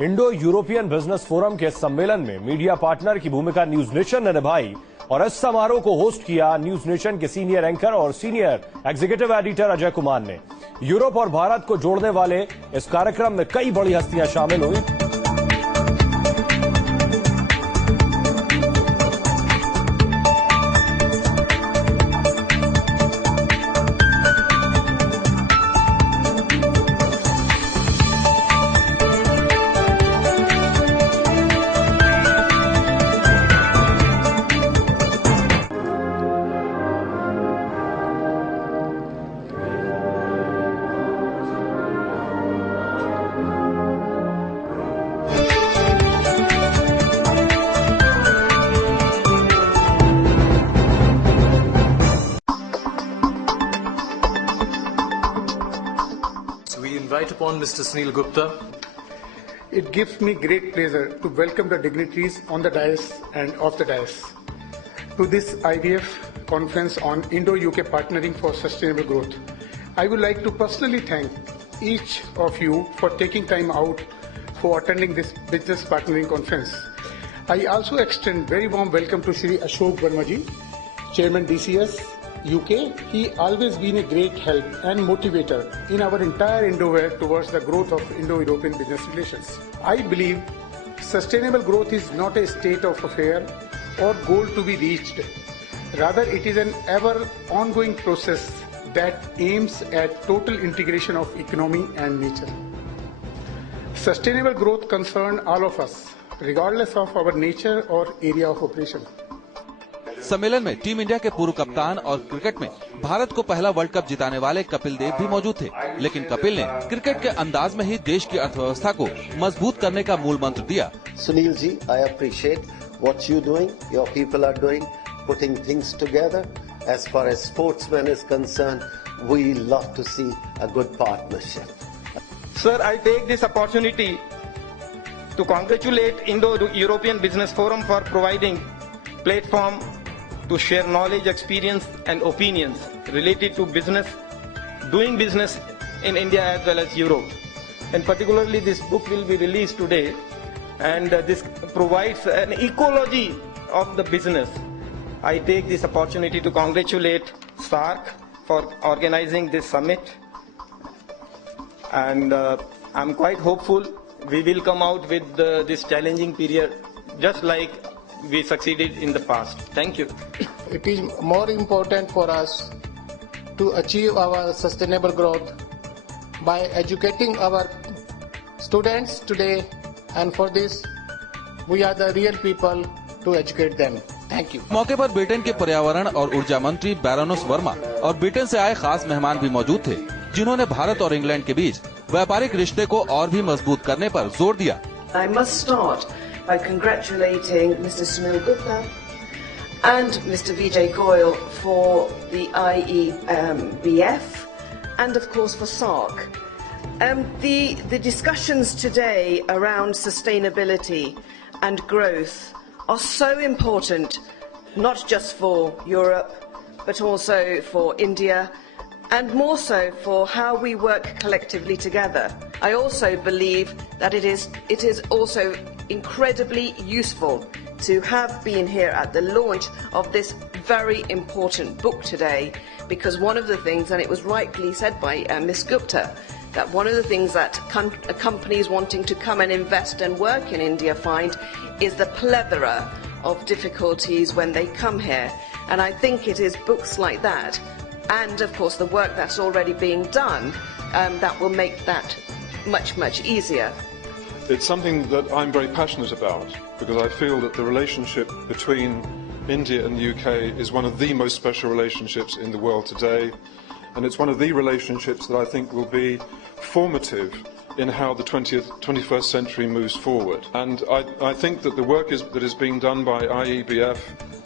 Indo European business forum के सम्मेलन में मीडिया पार्टनर की भूमिका न्यूज नेशन ने निभाई और इस समारोह को होस्ट किया न्यूज नेशन के सीनियर एंकर और senior executive editor Ajay Kumar ने। यूरोप और भारत को जोड़ने वाले इस कार्यक्रम में कई बड़ी हस्तियां शामिल हुई। We invite upon Mr. Sunil Gupta. It gives me great pleasure to welcome the dignitaries on the dais and off the dais to this IBF conference on Indo-UK Partnering for Sustainable Growth. I would like to personally thank each of you for taking time out for attending this business partnering conference. I also extend very warm welcome to Shri Ashok Verma ji, Chairman DCS UK. He always been a great help and motivator in our entire endeavor towards the growth of Indo-European business relations. I believe sustainable growth is not a state of affair or goal to be reached. Rather, it is an ever ongoing process that aims at total integration of economy and nature. Sustainable growth concerns all of us, regardless of our nature or area of operation. सम्मेलन में team India के पूर्व कप्तान और cricket में भारत को पहला world cup जिताने वाले कपिल देव भी मौजूद थे, लेकिन कपिल ने क्रिकेट के अंदाज में ही देश की अर्थव्यवस्था को मजबूत करने का मूल मंत्र दिया। Sunil ji, I appreciate what you doing, your people are doing, putting things together. As far as sportsmen is concerned, we love to see a good partnership. Sir, I take this opportunity to congratulate Indo-European Business Forum for providing platform to share knowledge, experience and opinions related to business, doing business in India as well as Europe. And particularly this book will be released today, and this provides an ecology of the business. I take this opportunity to congratulate SAARC for organizing this summit, and I'm quite hopeful we will come out with this challenging period just like we succeeded in the past. Thank you. It is more important for us to achieve our sustainable growth by educating our students today, and for this we are the real people to educate them. Thank you. मौके पर Britain के पर्यावरण और ऊर्जा मंत्री बैरोनस वर्मा और Britain से आए खास मेहमान भी मौजूद थे, जिन्होंने भारत और इंग्लैंड के बीच व्यापारिक रिश्ते को और भी मजबूत करने पर जोर दिया। I must start by congratulating Mr. Sunil Gupta and Mr. Vijay Goyal for the IEBF and of course for SAARC. The discussions today around sustainability and growth are so important, not just for Europe but also for India, and more so for how we work collectively together. I also believe that it is also incredibly useful to have been here at the launch of this very important book today, because one of the things, and it was rightly said by Ms. Gupta, that one of the things that companies wanting to come and invest and work in India find is the plethora of difficulties when they come here. And I think it is books like that, and of course the work that's already being done, that will make that much easier. It's something that I'm very passionate about, because I feel that the relationship between India and the UK is one of the most special relationships in the world today, and it's one of the relationships that I think will be formative in how the 21st century moves forward. And I think that the work that is being done by IEBF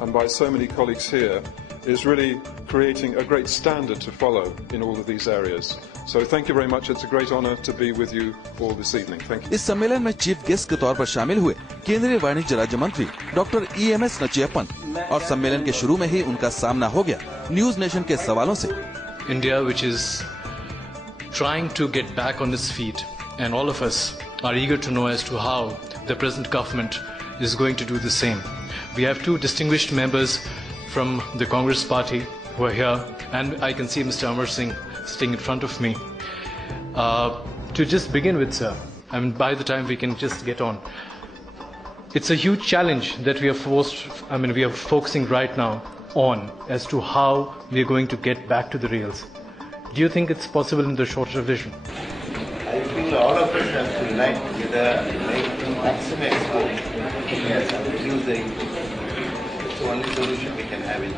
and by so many colleagues here is really creating a great standard to follow in all of these areas. So thank you very much. It's a great honour to be with you all this evening. Thank you. इस सम्मेलन में chief guest के तौर पर शामिल हुए केंद्रीय वाणिज्य राज्य मंत्री डॉक्टर EMS नचियप्पन, और सम्मेलन के शुरू में ही उनका सामना हो गया न्यूज नेशन के सवालों से। India, which is trying to get back on its feet, and all of us are eager to know as to how the present government is going to do the same. We have two distinguished members from the Congress party who are here, and I can see Mr. Amar Singh sitting in front of me. To just begin with, sir, I mean, by the time we can just get on, it's a huge challenge that we are focusing right now on as to how we are going to get back to the rails. Do you think it's possible in the shorter vision? I feel all of us have to unite together and make the maximum export. Yes, and reduce the input. It's the only solution we can have in.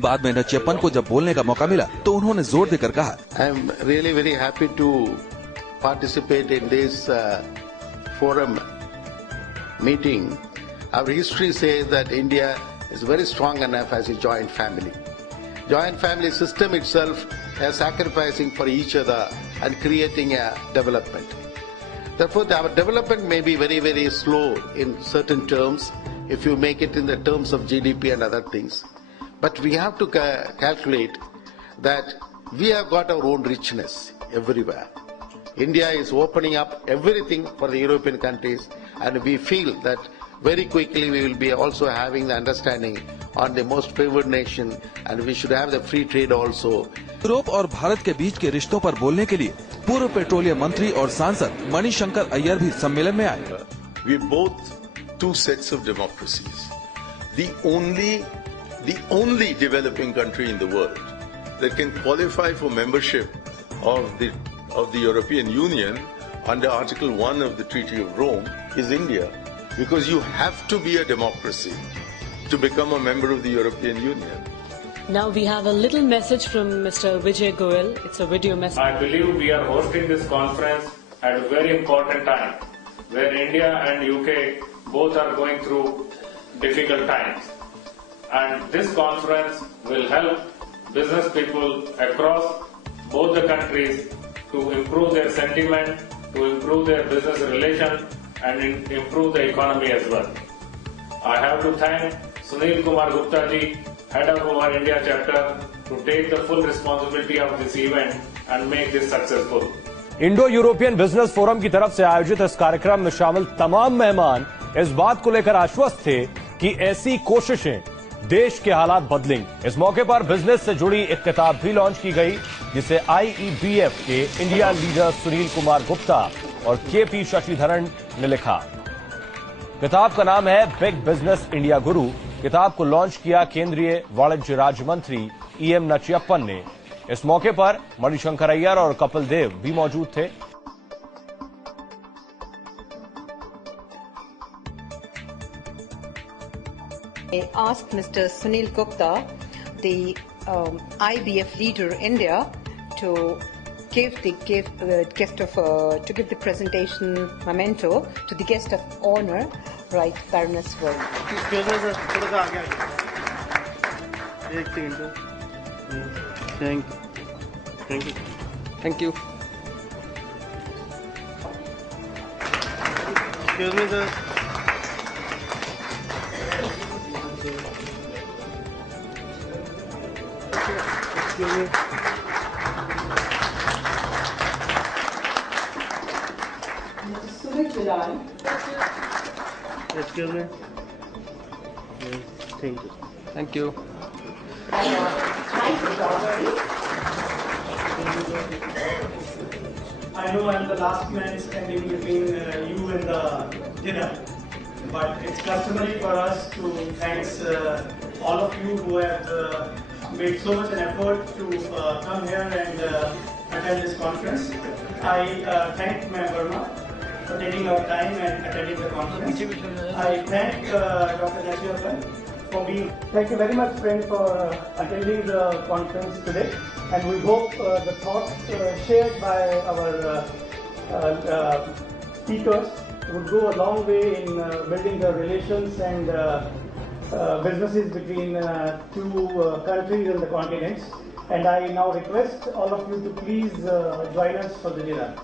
बाद में नचियप्पन को जब बोलने का मौका मिला तो उन्होंने जोर देकर कहा, I am really very happy to participate in this forum meeting. Our history says that India is very strong enough as a joint family. Joint family system itself is sacrificing for each other and creating a development. Therefore, our development may be very, very slow in certain terms if you make it in the terms of GDP and other things. But we have to calculate that we have got our own richness everywhere. India is opening up everything for the European countries, and we feel that very quickly we will be also having the understanding on the most favored nation, and we should have the free trade also. Europe और भारत के बीच के रिश्तों पर बोलने के लिए पूर्व petroleum मंत्री और सांसद मणिशंकर अय्यर भी सम्मेलन में आए। We are both two sets of democracies. The only developing country in the world that can qualify for membership of the European Union under Article 1 of the Treaty of Rome is India, because you have to be a democracy to become a member of the European Union. Now we have a little message from Mr. Vijay Goyal. It's a video message. I believe we are hosting this conference at a very important time, where India and UK both are going through difficult times. And this conference will help business people across both the countries to improve their sentiment, to improve their business relation, and improve the economy as well. I have to thank Sunil Kumar Gupta ji, head of our India chapter, to take the full responsibility of this event and make this successful. Indo European business forum की तरफ से आयोजित इस कार्यक्रम में शामिल तमाम मेहमान इस बात को लेकर आश्वस्त थे कि ऐसी कोशिशें देश के हालात बदलेंगे। इस मौके पर बिजनेस से जुड़ी एक किताब भी लॉन्च की गई, जिसे IEBF के इंडिया लीडर सुनील कुमार गुप्ता और KP शशिधरन ने लिखा। किताब का नाम है बिग बिजनेस इंडिया गुरु। किताब को लॉन्च किया केंद्रीय वाणिज्य राज्य मंत्री EM नचियप्पन ने। इस मौके पर मणिशंकर अय्यर और कपिल देव भी मौजूद थे। I asked Mr. Sunil Gupta, the IBF leader in India, to give the presentation memento to the guest of honor, right, Baroness Rowe. Thank you. Thank you. Excuse me, sir. Excuse me. Excuse me. Yes, thank you. Thank you. I know I'm the last man standing between you and the dinner, but it's customary for us to thank all of you who have made so much an effort to come here and attend this conference. I thank Ms. Verma for taking our time and attending the conference. I thank Dr. Nasiruddin for being. Thank you very much, friend, for attending the conference today. And we hope the thoughts shared by our speakers would go a long way in building the relations and businesses between two countries and the continents. And I now request all of you to please join us for the dinner.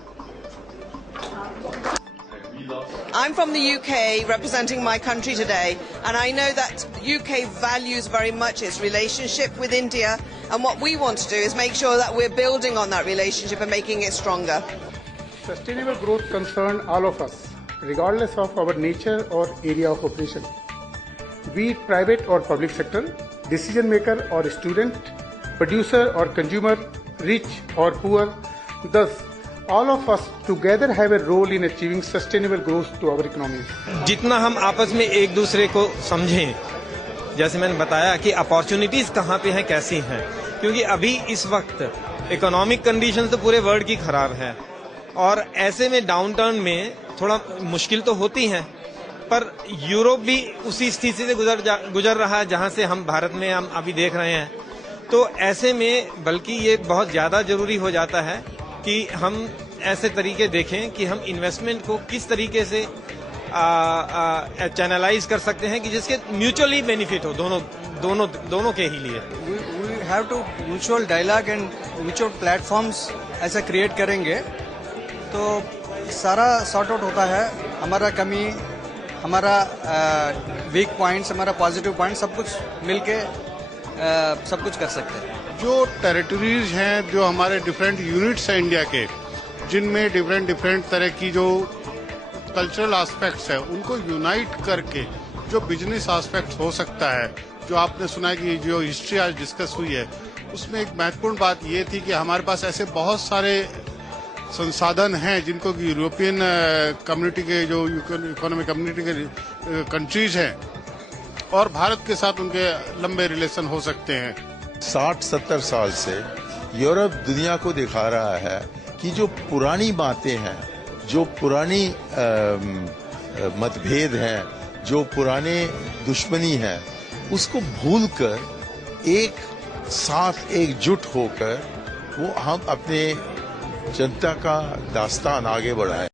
I'm from the UK, representing my country today, and I know that the UK values very much its relationship with India, and what we want to do is make sure that we're building on that relationship and making it stronger. Sustainable growth concerns all of us, regardless of our nature or area of operation. Be it private or public sector, decision maker or student, producer or consumer, rich or poor. Thus, all of us together have a role in achieving sustainable growth to our economies. जितना हम आपस में एक दूसरे को समझें, जैसे मैंने बताया कि अपॉर्चुनिटीज कहाँ पे हैं, कैसी हैं, क्योंकि अभी इस वक्त इकोनॉमिक कंडीशन तो पूरे वर्ल्ड की खराब है और ऐसे में डाउनटर्न में थोड़ा मुश्किल तो होती है, पर यूरोप भी उसी स्थिति से गुजर रहा है जहां से हम भारत में हम अभी देख रहे हैं। तो ऐसे में बल्कि ये बहुत ज़्यादा जरूरी हो जाता है कि हम ऐसे तरीके देखें कि हम इन्वेस्टमेंट को किस तरीके से चैनलाइज कर सकते हैं कि जिसके म्यूचुअली बेनिफिट हो दोनों के ही लिए। We have to mutual dialogue and mutual platforms ऐसा क्रिएट करेंगे तो सारा सॉर्ट आउट होता है। हमारा कमी, हमारा वीक पॉइंट्स, हमारा पॉजिटिव पॉइंट सब कुछ मिलके सब कुछ कर सकते हैं। जो टेरिटरीज हैं, जो हमारे डिफरेंट यूनिट्स हैं इंडिया के, जिनमें डिफरेंट तरह की जो कल्चरल एस्पेक्ट्स है, उनको यूनाइट करके जो बिजनेस एस्पेक्ट हो सकता है, जो आपने सुना है कि जो हिस्ट्री आज डिस्कस हुई है, उसमें एक महत्वपूर्ण बात ये थी कि हमारे पास ऐसे बहुत सारे संसाधन हैं जिनको कि यूरोपियन कम्युनिटी के जो इकोनॉमिक कम्युनिटी के कंट्रीज हैं और भारत के साथ उनके लंबे रिलेशन हो सकते हैं। 60-70 साल से यूरोप दुनिया को दिखा रहा है कि जो पुरानी बातें हैं, जो पुरानी मतभेद हैं, जो पुराने दुश्मनी है, उसको भूलकर एक साथ एकजुट होकर वो हम अपने जनता का दास्तान आगे बढ़ाएं।